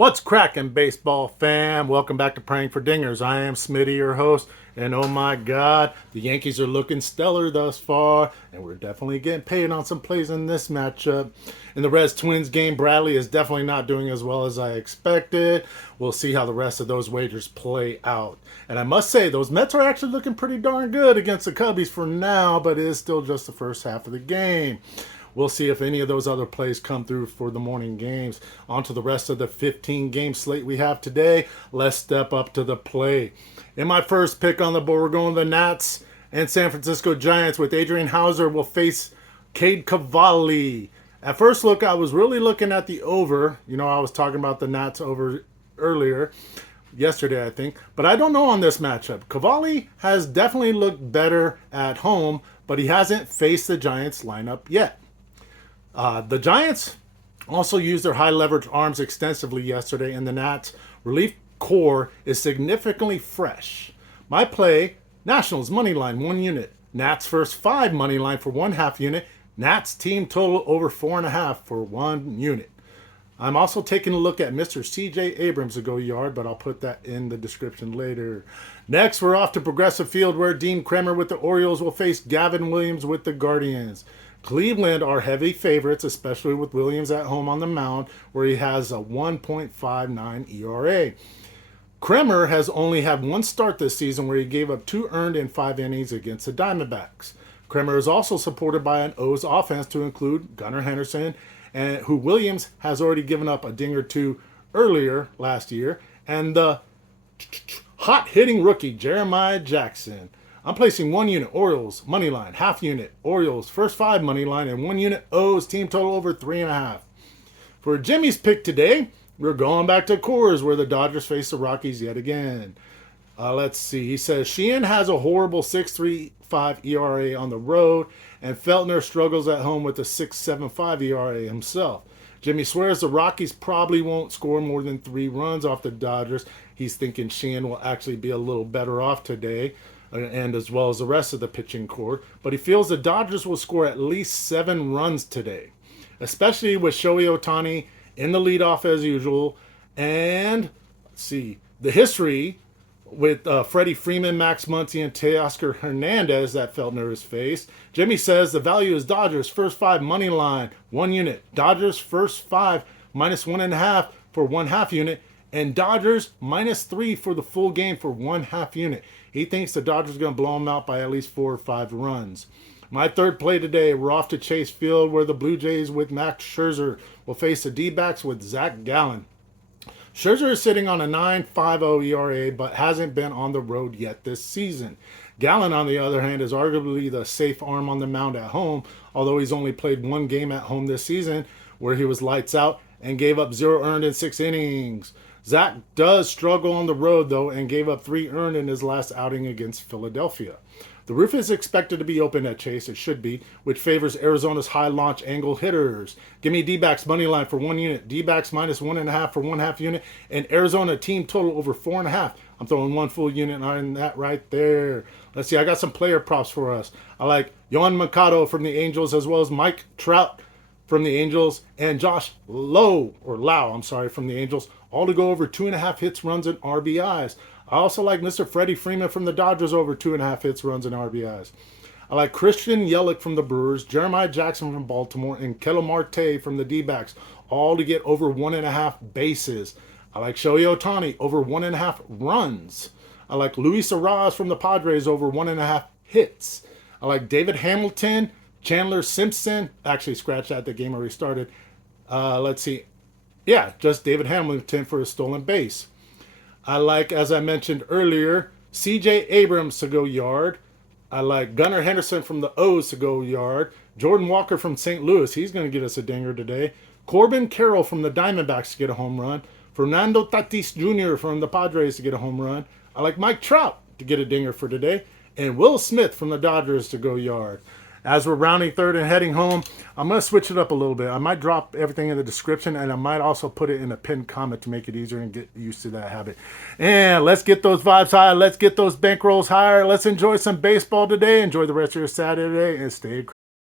What's cracking, baseball fam? Welcome back to Praying for Dingers. I am Smitty, your host, and oh my God, the Yankees are looking stellar thus far, and we're definitely getting paid on some plays in this matchup. In the Reds-Twins game, Bradley is definitely not doing as well as I expected. We'll see how the rest of those wagers play out. And I must say, those Mets are actually looking pretty darn good against the Cubbies for now, but it is still just the first half of the game. We'll see if any of those other plays come through for the morning games. On to the rest of the 15-game slate we have today. Let's step up to the plate. In my first pick on the board, we're going the Nats and San Francisco Giants with Adrian Hauser will face Cade Cavalli. At first look, I was really looking at the over. You know, I was talking about the Nats over earlier, yesterday I think. But I don't know on this matchup. Cavalli has definitely looked better at home, but he hasn't faced the Giants lineup yet. The Giants also used their high leverage arms extensively yesterday, and the Nats relief core is significantly fresh. My play, Nationals money line 1 unit, Nats first 5 money line for 1/2 unit, Nats team total over 4.5 for 1 unit. I'm also taking a look at Mr. CJ Abrams to go yard, but I'll put that in the description later. Next, we're off to Progressive Field where Dean Kremer with the Orioles will face Gavin Williams with the Guardians. Cleveland are heavy favorites, especially with Williams at home on the mound, where he has a 1.59 ERA. Kremer has only had one start this season where he gave up 2 earned in 5 innings against the Diamondbacks. Kremer is also supported by an O's offense to include Gunnar Henderson, and who Williams has already given up a ding or two earlier last year, and the hot-hitting rookie Jeremiah Jackson. I'm placing 1 unit Orioles money line, 1/2 unit Orioles first 5 money line, and 1 unit O's team total over 3.5. For Jimmy's pick today, we're going back to Coors where the Dodgers face the Rockies yet again. Let's see. He says Sheehan has a horrible 6.35 ERA on the road, and Feltner struggles at home with a 6.75 ERA himself. Jimmy swears the Rockies probably won't score more than 3 runs off the Dodgers. He's thinking Sheehan will actually be a little better off today, and as well as the rest of the pitching core. But he feels the Dodgers will score at least 7 runs today, especially with Shohei Ohtani in the leadoff as usual. And let's see, the history with Freddie, Freeman, Max Muncy, and Teoscar Hernandez that Feltner has faced. Jimmy says the value is Dodgers first 5 money line, 1 unit. Dodgers first 5 minus 1.5 for 1/2 unit. And Dodgers minus 3 for the full game for 1/2 unit. He thinks the Dodgers are going to blow them out by at least 4 or 5 runs. My third play today, we're off to Chase Field where the Blue Jays with Max Scherzer will face the D-backs with Zach Gallen. Scherzer is sitting on a 9.50 ERA but hasn't been on the road yet this season. Gallen, on the other hand, is arguably the safe arm on the mound at home, although he's only played 1 game at home this season where he was lights out and gave up 0 earned in 6 innings. Zach does struggle on the road, though, and gave up 3 earned in his last outing against Philadelphia. The roof is expected to be open at Chase, it should be, which favors Arizona's high launch angle hitters. Give me D-backs money line for 1 unit, D-backs minus 1.5 for 1/2 unit, and Arizona team total over 4.5. I'm throwing 1 full unit on that right there. Let's see, I got some player props for us. I like Yoan Moncada from the Angels, as well as Mike Trout from the Angels, and Josh Lowe, from the Angels, all to go over 2.5 hits, runs, and RBIs. I also like Mr. Freddie Freeman from the Dodgers over 2.5 hits, runs, and RBIs. I like Christian Yelich from the Brewers, Jeremiah Jackson from Baltimore, and Ketel Marte from the D-backs, all to get over 1.5 bases. I like Shohei Ohtani over 1.5 runs. I like Luis Arraez from the Padres over 1.5 hits. I like David Hamilton, Chandler Simpson. Actually, scratch that. The game already started. Let's see. Yeah, just David Hamilton for a stolen base. I like, as I mentioned earlier, CJ Abrams to go yard. I like Gunnar Henderson from the O's to go yard. Jordan Walker from St. Louis. He's going to get us a dinger today. Corbin Carroll from the Diamondbacks to get a home run. Fernando Tatis Jr. from the Padres to get a home run. I like Mike Trout to get a dinger for today. And Will Smith from the Dodgers to go yard. As we're rounding third and heading home, I'm going to switch it up a little bit. I might drop everything in the description, and I might also put it in a pinned comment to make it easier and get used to that habit. And let's get those vibes high. Let's get those bankrolls higher. Let's enjoy some baseball today. Enjoy the rest of your Saturday, and stay